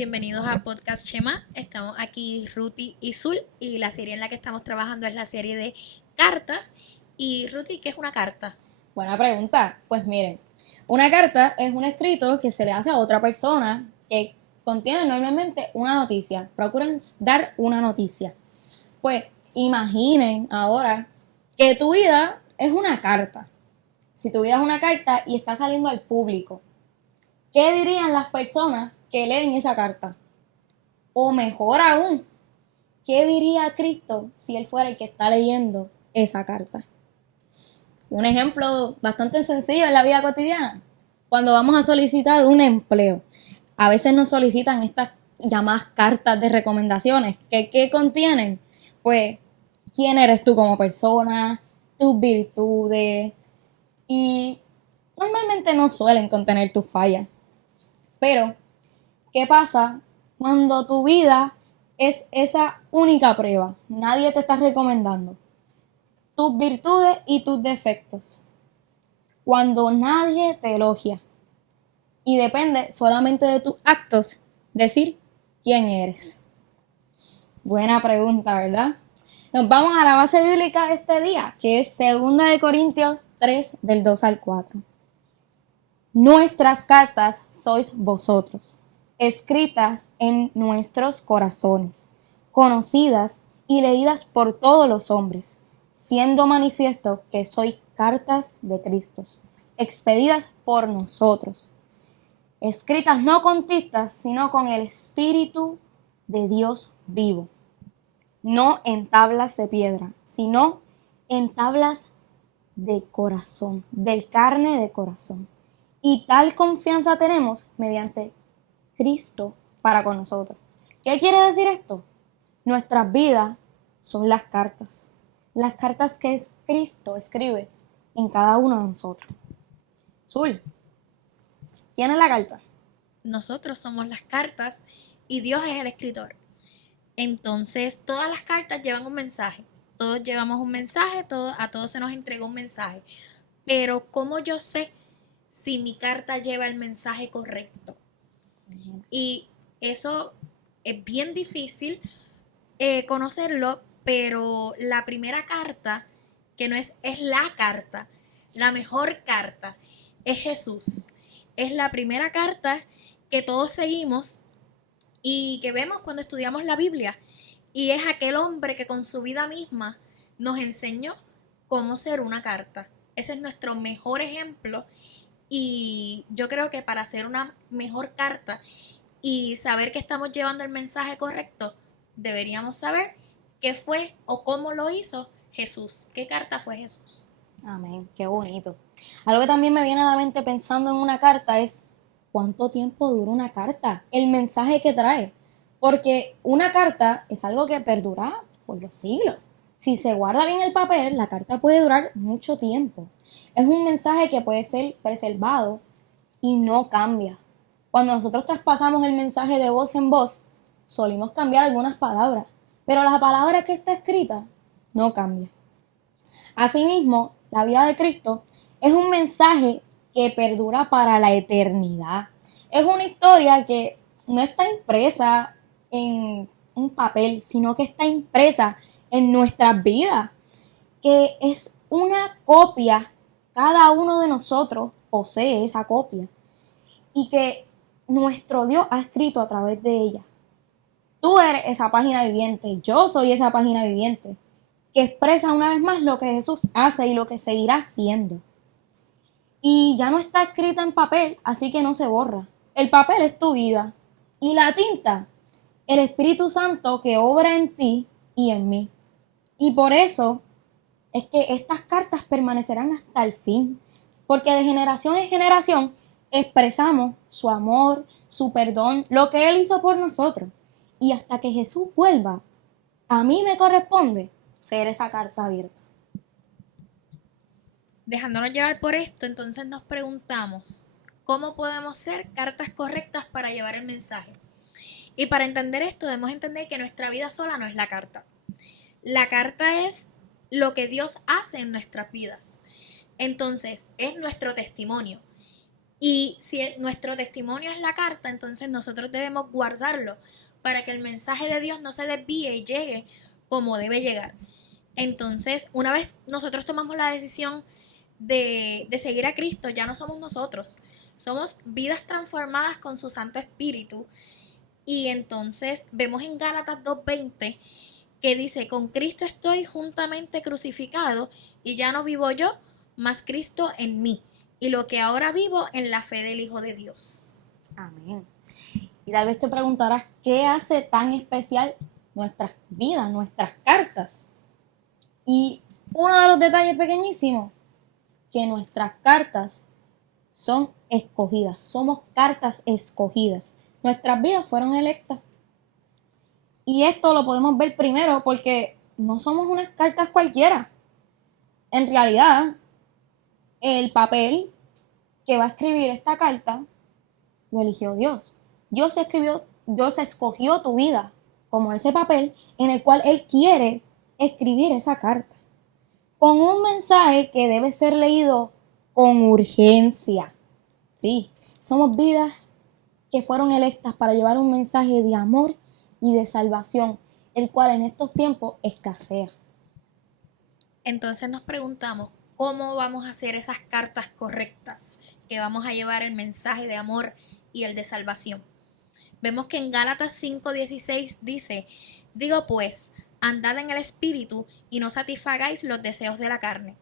bienvenidos a Podcast Chema. Estamos aquí Ruti y Zul y la serie en la que estamos trabajando es la serie de cartas. Y Ruti, ¿qué es una carta? Buena pregunta. Pues miren, una carta es un escrito que se le hace a otra persona que contiene normalmente una noticia. Procuran dar una noticia. Pues imaginen ahora que tu vida es una carta. Si tu vida es una carta y está saliendo al público, ¿qué dirían las personas que leen esa carta? O mejor aún, ¿qué diría Cristo si Él fuera el que está leyendo esa carta? Un ejemplo bastante sencillo en la vida cotidiana. Cuando vamos a solicitar un empleo, a veces nos solicitan estas llamadas cartas de recomendaciones. ¿Qué contienen? Pues, ¿quién eres tú como persona? Tus virtudes. Y normalmente no suelen contener tus fallas. Pero, ¿qué pasa cuando tu vida es esa única prueba? Nadie te está recomendando tus virtudes y tus defectos. Cuando nadie te elogia y depende solamente de tus actos, decir quién eres. Buena pregunta, ¿verdad? Nos vamos a la base bíblica de este día, que es 2 Corintios 3, del 2 al 4. Nuestras cartas sois vosotros, escritas en nuestros corazones, conocidas y leídas por todos los hombres, siendo manifiesto que sois cartas de Cristo, expedidas por nosotros, escritas no con tintas, sino con el Espíritu de Dios vivo, no en tablas de piedra, sino en tablas de corazón, del carne de corazón. Y tal confianza tenemos mediante Cristo para con nosotros. ¿Qué quiere decir esto? Nuestras vidas son las cartas que Cristo escribe en cada uno de nosotros. Zul, ¿quién es la carta? Nosotros somos las cartas y Dios es el escritor. Entonces, todas las cartas llevan un mensaje. Todos llevamos un mensaje, a todos se nos entregó un mensaje. Pero, ¿cómo yo sé si mi carta lleva el mensaje correcto? Y eso es bien difícil conocerlo, pero la primera carta, que no es la carta, la mejor carta, es Jesús. Es la primera carta que todos seguimos y que vemos cuando estudiamos la Biblia. Y es aquel hombre que con su vida misma nos enseñó cómo ser una carta. Ese es nuestro mejor ejemplo. Y yo creo que para hacer una mejor carta y saber que estamos llevando el mensaje correcto, deberíamos saber qué fue o cómo lo hizo Jesús. ¿Qué carta fue Jesús? Amén, qué bonito. Algo que también me viene a la mente pensando en una carta es ¿cuánto tiempo dura una carta? El mensaje que trae. Porque una carta es algo que perdura por los siglos. Si se guarda bien el papel, la carta puede durar mucho tiempo. Es un mensaje que puede ser preservado y no cambia. Cuando nosotros traspasamos el mensaje de voz en voz, solimos cambiar algunas palabras, pero la palabra que está escrita no cambia. Asimismo, la vida de Cristo es un mensaje que perdura para la eternidad. Es una historia que no está impresa en un papel, sino que está impresa en nuestras vidas, que es una copia, cada uno de nosotros posee esa copia y que nuestro Dios ha escrito a través de ella. Tú eres esa página viviente, yo soy esa página viviente que expresa una vez más lo que Jesús hace y lo que seguirá haciendo. Y ya no está escrita en papel, así que no se borra. El papel es tu vida y la tinta, el Espíritu Santo que obra en ti y en mí. Y por eso es que estas cartas permanecerán hasta el fin, porque de generación en generación expresamos su amor, su perdón, lo que Él hizo por nosotros. Y hasta que Jesús vuelva, a mí me corresponde ser esa carta abierta. Dejándonos llevar por esto, entonces nos preguntamos, ¿cómo podemos ser cartas correctas para llevar el mensaje? Y para entender esto, debemos entender que nuestra vida sola no es la carta. La carta es lo que Dios hace en nuestras vidas. Entonces, es nuestro testimonio. Y si nuestro testimonio es la carta, entonces nosotros debemos guardarlo para que el mensaje de Dios no se desvíe y llegue como debe llegar. Entonces, una vez nosotros tomamos la decisión de seguir a Cristo, ya no somos nosotros, somos vidas transformadas con su Santo Espíritu. Y entonces vemos en Gálatas 2:20 que dice, con Cristo estoy juntamente crucificado y ya no vivo yo, mas Cristo en mí. Y lo que ahora vivo en la fe del Hijo de Dios. Amén. Y tal vez te preguntarás, ¿qué hace tan especial nuestras vidas, nuestras cartas? Y uno de los detalles pequeñísimos, que nuestras cartas son escogidas, somos cartas escogidas. Nuestras vidas fueron electas. Y esto lo podemos ver primero porque no somos unas cartas cualquiera. En realidad, el papel que va a escribir esta carta lo eligió Dios. Dios escogió tu vida como ese papel en el cual Él quiere escribir esa carta. Con un mensaje que debe ser leído con urgencia. Sí, somos vidas que fueron electas para llevar un mensaje de amor y de salvación, el cual en estos tiempos escasea. Entonces nos preguntamos, ¿cómo vamos a hacer esas cartas correctas que vamos a llevar el mensaje de amor y el de salvación? Vemos que en Gálatas 5:16 dice, digo pues, andad en el Espíritu y no satisfagáis los deseos de la carne.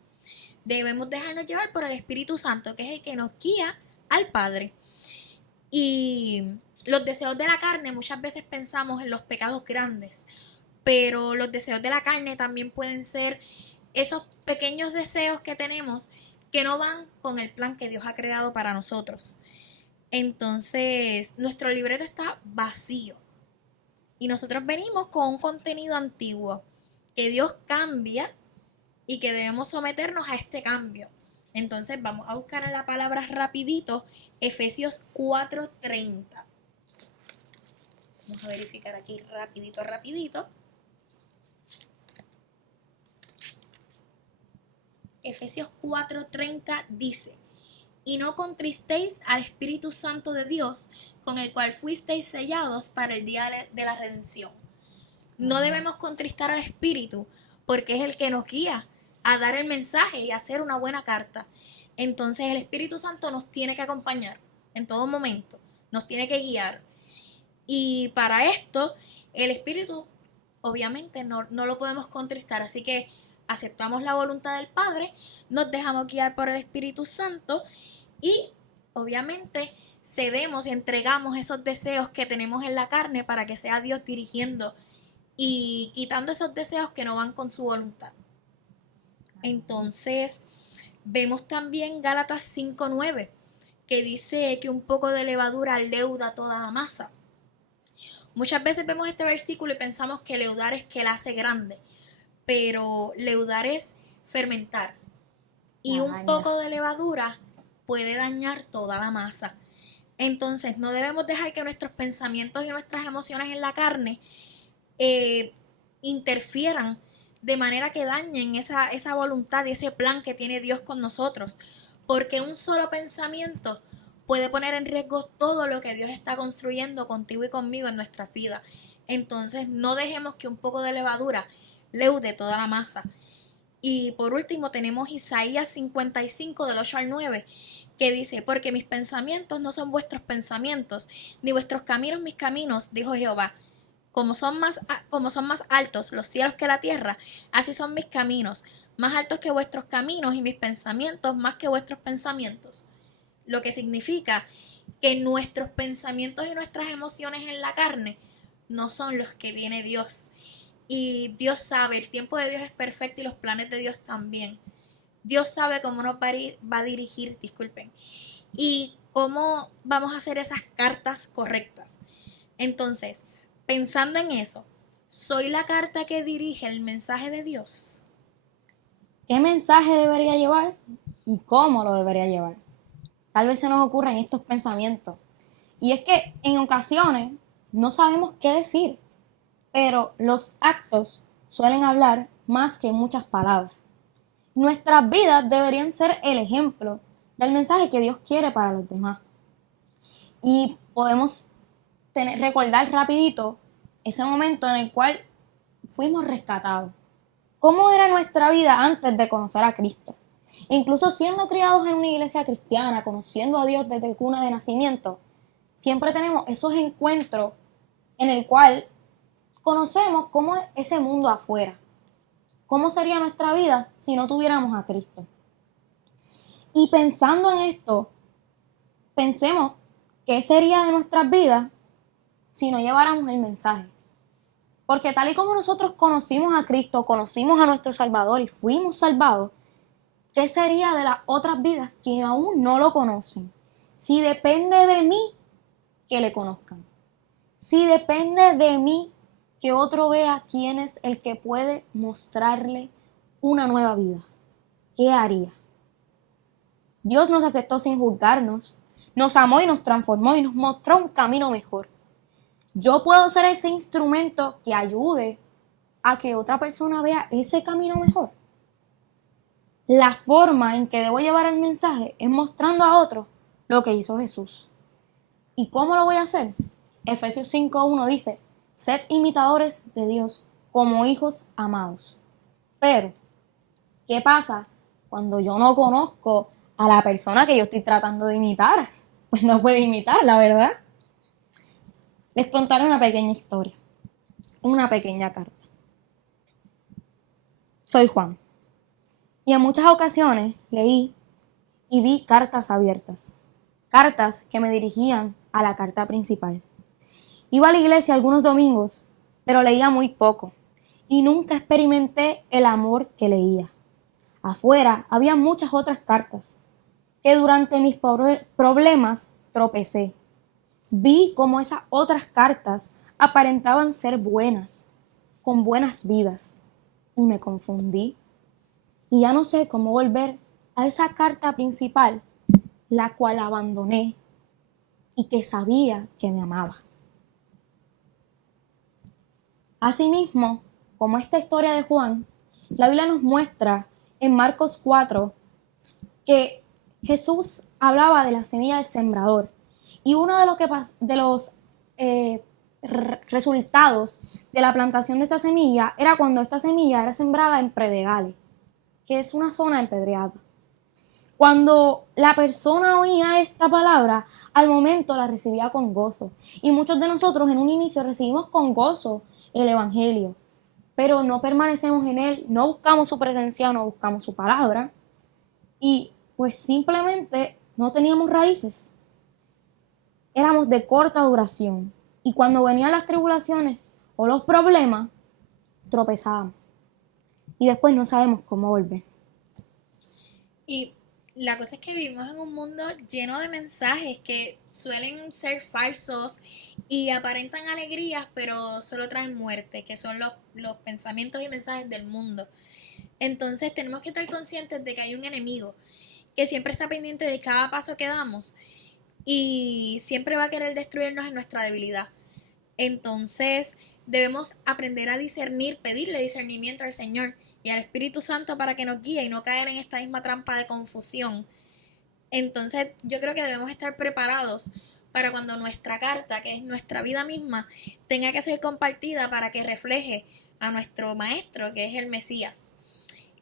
Debemos dejarnos llevar por el Espíritu Santo, que es el que nos guía al Padre. Y los deseos de la carne, muchas veces pensamos en los pecados grandes, pero los deseos de la carne también pueden ser esos pequeños deseos que tenemos que no van con el plan que Dios ha creado para nosotros. Entonces, nuestro libreto está vacío y nosotros venimos con un contenido antiguo que Dios cambia y que debemos someternos a este cambio. Entonces, vamos a buscar la palabra rapidito, Efesios 4:30. Vamos a verificar aquí rapidito. Efesios 4:30 dice, y no contristéis al Espíritu Santo de Dios, con el cual fuisteis sellados para el día de la redención. No debemos contristar al Espíritu, porque es el que nos guía a dar el mensaje y a hacer una buena carta. Entonces el Espíritu Santo nos tiene que acompañar en todo momento, nos tiene que guiar. Y para esto, el Espíritu, obviamente, no lo podemos contristar, así que aceptamos la voluntad del Padre, nos dejamos guiar por el Espíritu Santo y obviamente cedemos y entregamos esos deseos que tenemos en la carne para que sea Dios dirigiendo y quitando esos deseos que no van con su voluntad. Entonces, vemos también Gálatas 5:9, que dice que un poco de levadura leuda toda la masa. Muchas veces vemos este versículo y pensamos que leudar es que la hace grande, pero leudar es fermentar. Y un poco de levadura puede dañar toda la masa. Entonces, no debemos dejar que nuestros pensamientos y nuestras emociones en la carne interfieran de manera que dañen esa voluntad y ese plan que tiene Dios con nosotros. Porque un solo pensamiento puede poner en riesgo todo lo que Dios está construyendo contigo y conmigo en nuestras vidas. Entonces, no dejemos que un poco de levadura leude toda la masa. Y por último tenemos Isaías 55 del 8 al 9, que dice, porque mis pensamientos no son vuestros pensamientos, ni vuestros caminos mis caminos, dijo Jehová. Como son más altos los cielos que la tierra, así son mis caminos, más altos que vuestros caminos y mis pensamientos más que vuestros pensamientos. Lo que significa que nuestros pensamientos y nuestras emociones en la carne no son los que tiene Dios. Y Dios sabe, el tiempo de Dios es perfecto y los planes de Dios también. Dios sabe cómo nos va a dirigir, y cómo vamos a hacer esas cartas correctas. Entonces, pensando en eso, ¿soy la carta que dirige el mensaje de Dios? ¿Qué mensaje debería llevar y cómo lo debería llevar? Tal vez se nos ocurran estos pensamientos. Y es que en ocasiones no sabemos qué decir, pero los actos suelen hablar más que muchas palabras. Nuestras vidas deberían ser el ejemplo del mensaje que Dios quiere para los demás. Y podemos recordar rapidito ese momento en el cual fuimos rescatados. ¿Cómo era nuestra vida antes de conocer a Cristo? Incluso siendo criados en una iglesia cristiana, conociendo a Dios desde cuna de nacimiento, siempre tenemos esos encuentros en el cual conocemos cómo es ese mundo afuera. ¿Cómo sería nuestra vida si no tuviéramos a Cristo? Y pensando en esto, pensemos qué sería de nuestras vidas si no lleváramos el mensaje. Porque tal y como nosotros conocimos a Cristo, conocimos a nuestro Salvador y fuimos salvados, ¿qué sería de las otras vidas que aún no lo conocen? Si depende de mí, que le conozcan. Si depende de mí, que otro vea quién es el que puede mostrarle una nueva vida. ¿Qué haría? Dios nos aceptó sin juzgarnos, nos amó y nos transformó y nos mostró un camino mejor. Yo puedo ser ese instrumento que ayude a que otra persona vea ese camino mejor. La forma en que debo llevar el mensaje es mostrando a otros lo que hizo Jesús. ¿Y cómo lo voy a hacer? Efesios 5:1 dice, sed imitadores de Dios como hijos amados. Pero, ¿qué pasa cuando yo no conozco a la persona que yo estoy tratando de imitar? Pues no puedo imitarla, ¿verdad? Les contaré una pequeña historia, una pequeña carta. Soy Juan, y en muchas ocasiones leí y vi cartas abiertas, cartas que me dirigían a la carta principal. Iba a la iglesia algunos domingos, pero leía muy poco, y nunca experimenté el amor que leía. Afuera había muchas otras cartas, que durante mis problemas tropecé. Vi cómo esas otras cartas aparentaban ser buenas, con buenas vidas, y me confundí. Y ya no sé cómo volver a esa carta principal, la cual abandoné y que sabía que me amaba. Asimismo, como esta historia de Juan, la Biblia nos muestra en Marcos 4 que Jesús hablaba de la semilla del sembrador. Y uno de los resultados de la plantación de esta semilla era cuando esta semilla era sembrada en predegales, que es una zona empedreada. Cuando la persona oía esta palabra, al momento la recibía con gozo. Y muchos de nosotros en un inicio recibimos con gozo el Evangelio, pero no permanecemos en él, no buscamos su presencia, no buscamos su palabra. Y pues simplemente no teníamos raíces. Éramos de corta duración. Y cuando venían las tribulaciones o los problemas, tropezábamos. Y después no sabemos cómo volver. Y la cosa es que vivimos en un mundo lleno de mensajes que suelen ser falsos y aparentan alegrías, pero solo traen muerte, que son los pensamientos y mensajes del mundo. Entonces tenemos que estar conscientes de que hay un enemigo que siempre está pendiente de cada paso que damos y siempre va a querer destruirnos en nuestra debilidad. Entonces debemos aprender a discernir, pedirle discernimiento al Señor y al Espíritu Santo para que nos guíe y no caer en esta misma trampa de confusión. Entonces yo creo que debemos estar preparados para cuando nuestra carta, que es nuestra vida misma, tenga que ser compartida para que refleje a nuestro Maestro, que es el Mesías.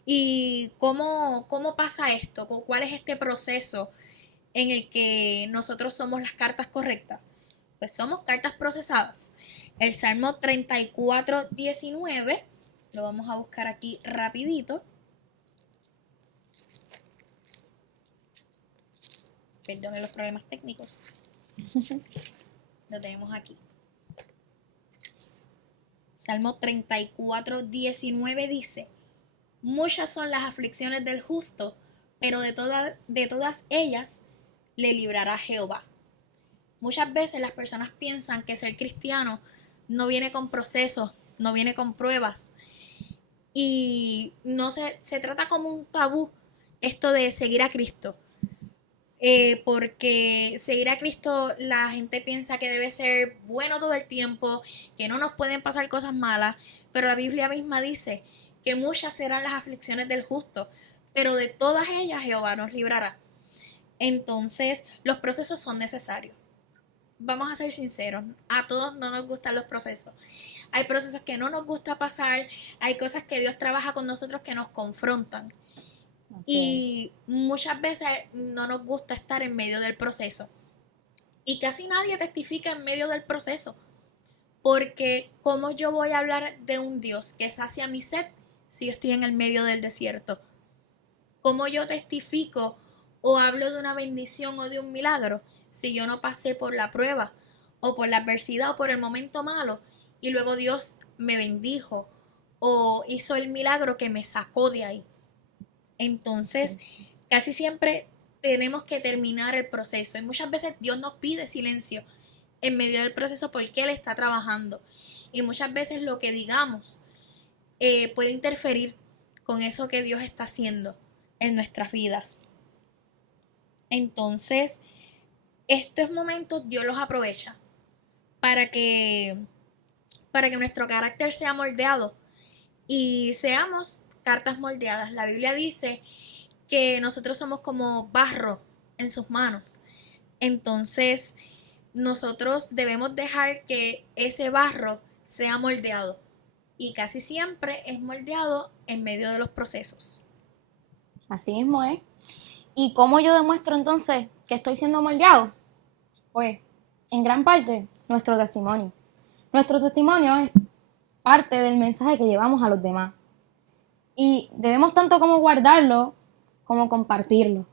¿Y cómo pasa esto? ¿Cuál es este proceso en el que nosotros somos las cartas correctas? Pues somos cartas procesadas. El Salmo 34:19, lo vamos a buscar aquí rapidito. Perdonen los problemas técnicos. Lo tenemos aquí. Salmo 34:19 dice: muchas son las aflicciones del justo, pero de todas ellas le librará Jehová. Muchas veces las personas piensan que ser cristiano no viene con procesos, no viene con pruebas. Y no se trata como un tabú esto de seguir a Cristo. Porque seguir a Cristo la gente piensa que debe ser bueno todo el tiempo, que no nos pueden pasar cosas malas, pero la Biblia misma dice que muchas serán las aflicciones del justo, pero de todas ellas Jehová nos librará. Entonces, los procesos son necesarios. Vamos a ser sinceros, a todos no nos gustan los procesos. Hay procesos que no nos gusta pasar, hay cosas que Dios trabaja con nosotros que nos confrontan. Okay. Y muchas veces no nos gusta estar en medio del proceso. Y casi nadie testifica en medio del proceso. Porque ¿cómo yo voy a hablar de un Dios que sacia mi sed si yo estoy en el medio del desierto? ¿Cómo yo testifico o hablo de una bendición o de un milagro si yo no pasé por la prueba o por la adversidad o por el momento malo y luego Dios me bendijo o hizo el milagro que me sacó de ahí? Entonces, casi siempre tenemos que terminar el proceso y muchas veces Dios nos pide silencio en medio del proceso porque Él está trabajando y muchas veces lo que digamos puede interferir con eso que Dios está haciendo en nuestras vidas. Entonces, estos momentos Dios los aprovecha para que nuestro carácter sea moldeado y seamos cartas moldeadas. La Biblia dice que nosotros somos como barro en sus manos. Entonces, nosotros debemos dejar que ese barro sea moldeado. Y casi siempre es moldeado en medio de los procesos. Así mismo es. ¿Y cómo yo demuestro entonces que estoy siendo moldeado? Pues, en gran parte, nuestro testimonio. Nuestro testimonio es parte del mensaje que llevamos a los demás. Y debemos tanto como guardarlo, como compartirlo.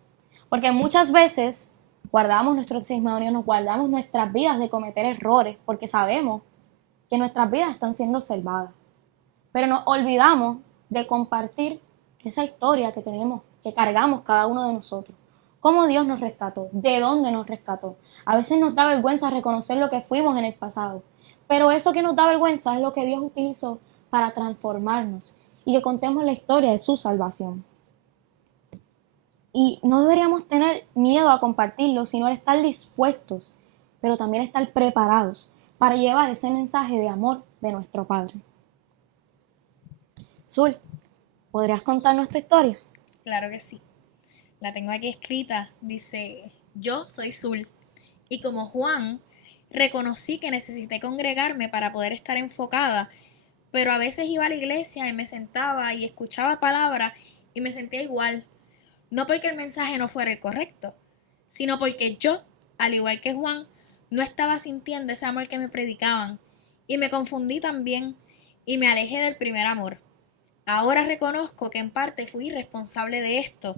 Porque muchas veces guardamos nuestro testimonio, nos guardamos nuestras vidas de cometer errores, porque sabemos que nuestras vidas están siendo salvadas. Pero nos olvidamos de compartir esa historia que tenemos, que cargamos cada uno de nosotros. Cómo Dios nos rescató, de dónde nos rescató. A veces nos da vergüenza reconocer lo que fuimos en el pasado, pero eso que nos da vergüenza es lo que Dios utilizó para transformarnos y que contemos la historia de su salvación. Y no deberíamos tener miedo a compartirlo, sino estar dispuestos, pero también estar preparados para llevar ese mensaje de amor de nuestro Padre. Zul, ¿podrías contarnos tu historia? Claro que sí. La tengo aquí escrita. Dice, yo soy Zul. Y como Juan, reconocí que necesité congregarme para poder estar enfocada, pero a veces iba a la iglesia y me sentaba y escuchaba palabras y me sentía igual. No porque el mensaje no fuera el correcto, sino porque yo, al igual que Juan, no estaba sintiendo ese amor que me predicaban. Y me confundí también y me alejé del primer amor. Ahora reconozco que en parte fui responsable de esto,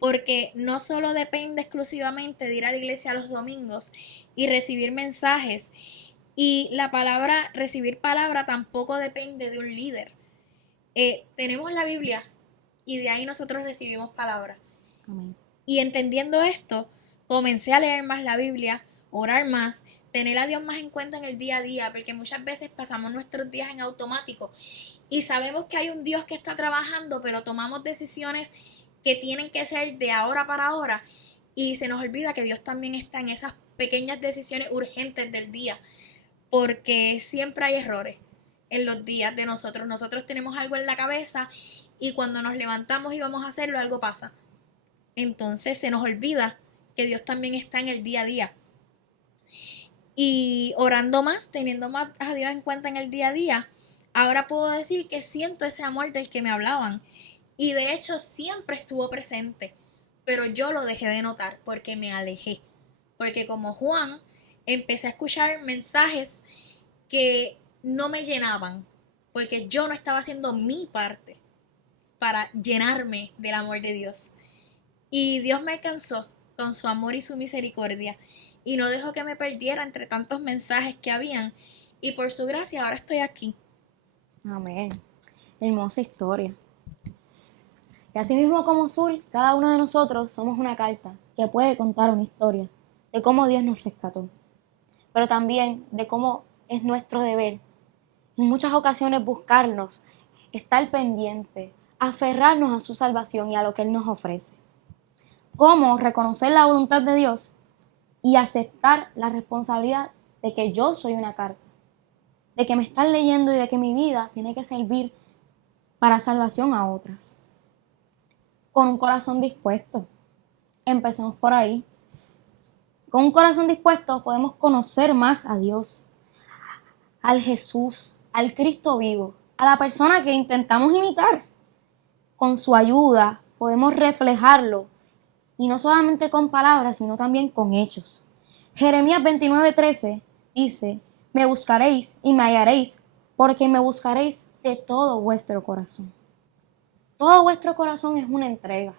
porque no solo depende exclusivamente de ir a la iglesia los domingos y recibir mensajes, y la palabra, recibir palabra tampoco depende de un líder. Tenemos la Biblia y de ahí nosotros recibimos palabra. Amén. Y entendiendo esto, comencé a leer más la Biblia, orar más, tener a Dios más en cuenta en el día a día, porque muchas veces pasamos nuestros días en automático y sabemos que hay un Dios que está trabajando, pero tomamos decisiones que tienen que ser de ahora para ahora y se nos olvida que Dios también está en esas pequeñas decisiones urgentes del día, porque siempre hay errores en los días de nosotros. Nosotros tenemos algo en la cabeza y cuando nos levantamos y vamos a hacerlo, algo pasa. Entonces se nos olvida que Dios también está en el día a día. Y orando más, teniendo más a Dios en cuenta en el día a día, ahora puedo decir que siento ese amor del que me hablaban. Y de hecho siempre estuvo presente, pero yo lo dejé de notar porque me alejé. Porque como Juan, empecé a escuchar mensajes que no me llenaban, porque yo no estaba haciendo mi parte para llenarme del amor de Dios. Y Dios me alcanzó con su amor y su misericordia y no dejó que me perdiera entre tantos mensajes que habían, y por su gracia ahora estoy aquí. Amén. Hermosa historia. Y así mismo como Zul, cada uno de nosotros somos una carta que puede contar una historia de cómo Dios nos rescató, pero también de cómo es nuestro deber en muchas ocasiones buscarnos, estar pendiente, aferrarnos a su salvación y a lo que Él nos ofrece. Cómo reconocer la voluntad de Dios y aceptar la responsabilidad de que yo soy una carta, de que me están leyendo y de que mi vida tiene que servir para salvación a otras. Con un corazón dispuesto. empecemos por ahí. Con un corazón dispuesto podemos conocer más a Dios, al Jesús, al Cristo vivo, a la persona que intentamos imitar. Con su ayuda podemos reflejarlo, y no solamente con palabras, sino también con hechos. Jeremías 29:13 dice: me buscaréis y me hallaréis, porque me buscaréis de todo vuestro corazón. Todo vuestro corazón es una entrega.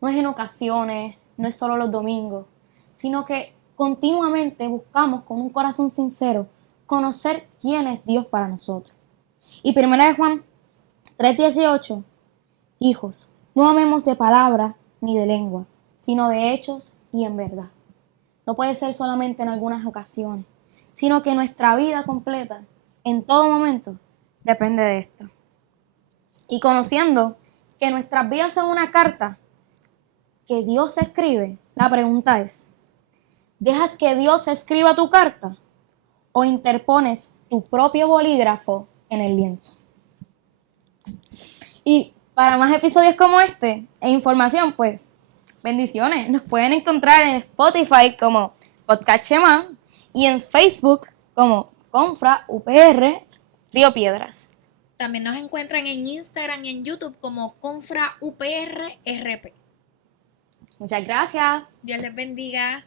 No es en ocasiones, no es solo los domingos, sino que continuamente buscamos con un corazón sincero conocer quién es Dios para nosotros. Y 1 Juan 3:18: hijos, no amemos de palabra ni de lengua, sino de hechos y en verdad. No puede ser solamente en algunas ocasiones, sino que nuestra vida completa, en todo momento, depende de esto. Y conociendo que nuestras vidas son una carta que Dios escribe, la pregunta es: ¿dejas que Dios escriba tu carta o interpones tu propio bolígrafo en el lienzo? Y para más episodios como este e información, pues, bendiciones. Nos pueden encontrar en Spotify como Podcast Shema y en Facebook como Confra UPR Río Piedras. También nos encuentran en Instagram y en YouTube como Confra UPR RP. Muchas gracias. Dios les bendiga.